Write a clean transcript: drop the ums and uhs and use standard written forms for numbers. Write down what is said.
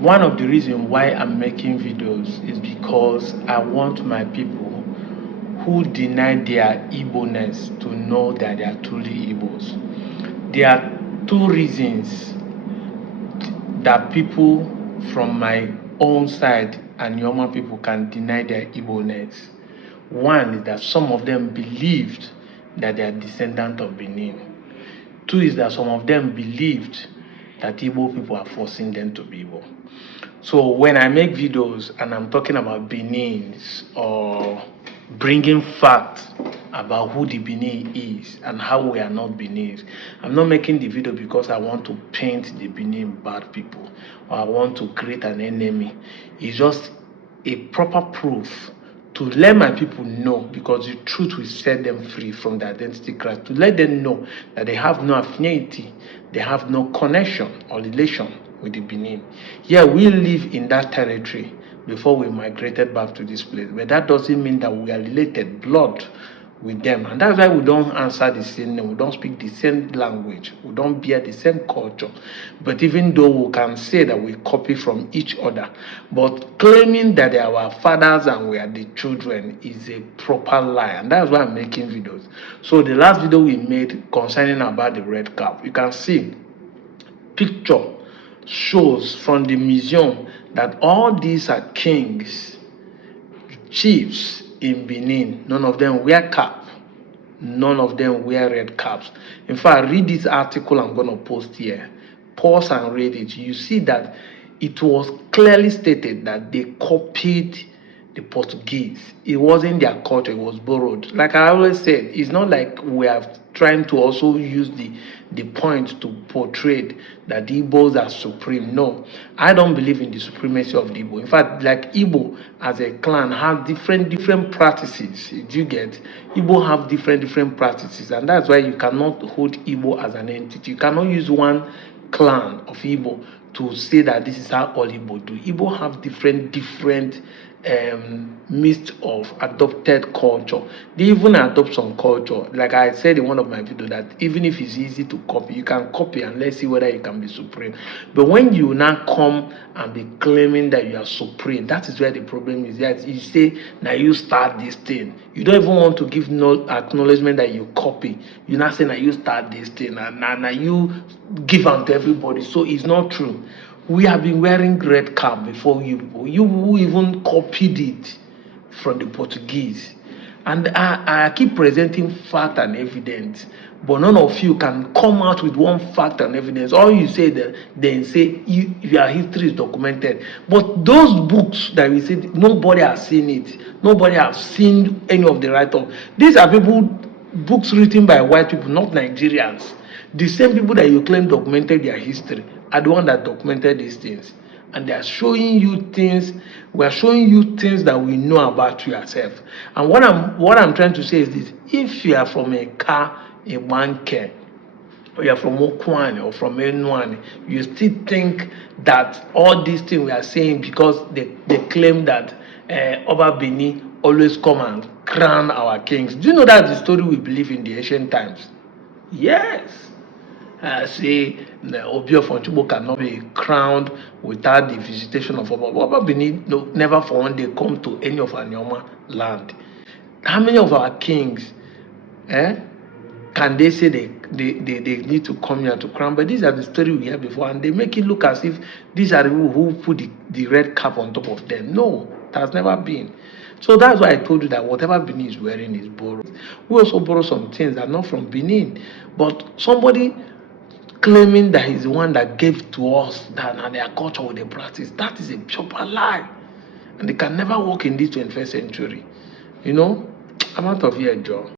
One of the reasons why I'm making videos is because I want my people who deny their Igbo-ness to know that they are truly Igbos. There are two reasons that people from my own side and Yoma people can deny their Igbo-ness. One is that some of them believed that they are descendants of Benin. Two is that some of them believed that Igbo people are forcing them to be Igbo. So when I make videos and I'm talking about Benins or bringing facts about who the Benin is and how we are not Benins, I'm not making the video because I want to paint the Benin bad people or I want to create an enemy. It's just a proper proof to let my people know, because the truth will set them free from the identity crisis, to let them know that they have no affinity, they have no connection or relation with the Benin. Yeah, we live in that territory before we migrated back to this place, but that doesn't mean that we are related blood with them, and that's why we don't answer the same name, we don't speak the same language, we don't bear the same culture. But even though we can say that we copy from each other, but claiming that they are our fathers and we are the children is a proper lie, and that's why I'm making videos. So the last video we made concerning about the red cap, you can see picture shows from the museum that all these are kings, chiefs in Benin. None of them wear cap, none of them wear red caps. In fact, read this article I'm going to post here. Pause and read it. You see that it was clearly stated that they copied the Portuguese. It wasn't their culture, it was borrowed. Like I always said, it's not like we are trying to also use the point to portray that the Igbos are supreme. No, I don't believe in the supremacy of the Igbo. In fact, like Igbo as a clan have different practices. Do you get? Igbo have different practices, and that's why you cannot hold Igbo as an entity. You cannot use one clan of Igbo to say that this is how all Igbo do. Igbo have different mix of adopted culture. They even adopt some culture. Like I said in one of my videos, that even if it's easy to copy, you can copy and let's see whether you can be supreme. But when you now come and be claiming that you are supreme, that is where the problem is. That you say, now you start this thing. You don't even want to give no acknowledgement that you copy. You now say, now you start this thing, and now you give them to everybody. So it's not true. We have been wearing red cap before you people. You who even copied it from the Portuguese. And I keep presenting fact and evidence, but none of you can come out with one fact and evidence. All you say that then say your history is documented. But those books that we said, nobody has seen it. Nobody has seen any of the write-up. These are books written by white people, not Nigerians. The same people that you claim documented their history are the one that documented these things, and they are showing you things. We are showing you things that we know about yourself. And what I'm trying to say is this: if you are from a car, a banker, or you are from Okwane or from Enuane, you still think that all these things we are saying because they claim that Oba Bini always come and crown our kings. Do you know that's the story we believe in the ancient times? Yes. Say Obi of Onchubo cannot be crowned without the visitation of Oba. Oba Bini never for one day come to any of our Nyoma land. How many of our kings can they say they need to come here to crown? But these are the stories we had before, and they make it look as if these are the people who put the red cap on top of them. No, it has never been. So that's why I told you that whatever Benin is wearing is borrowed. We also borrow some things that are not from Benin, but somebody claiming that he's the one that gave to us that and their culture with the practice, that is a pure lie, and they can never work in this 21st century. I'm out of here, Joe.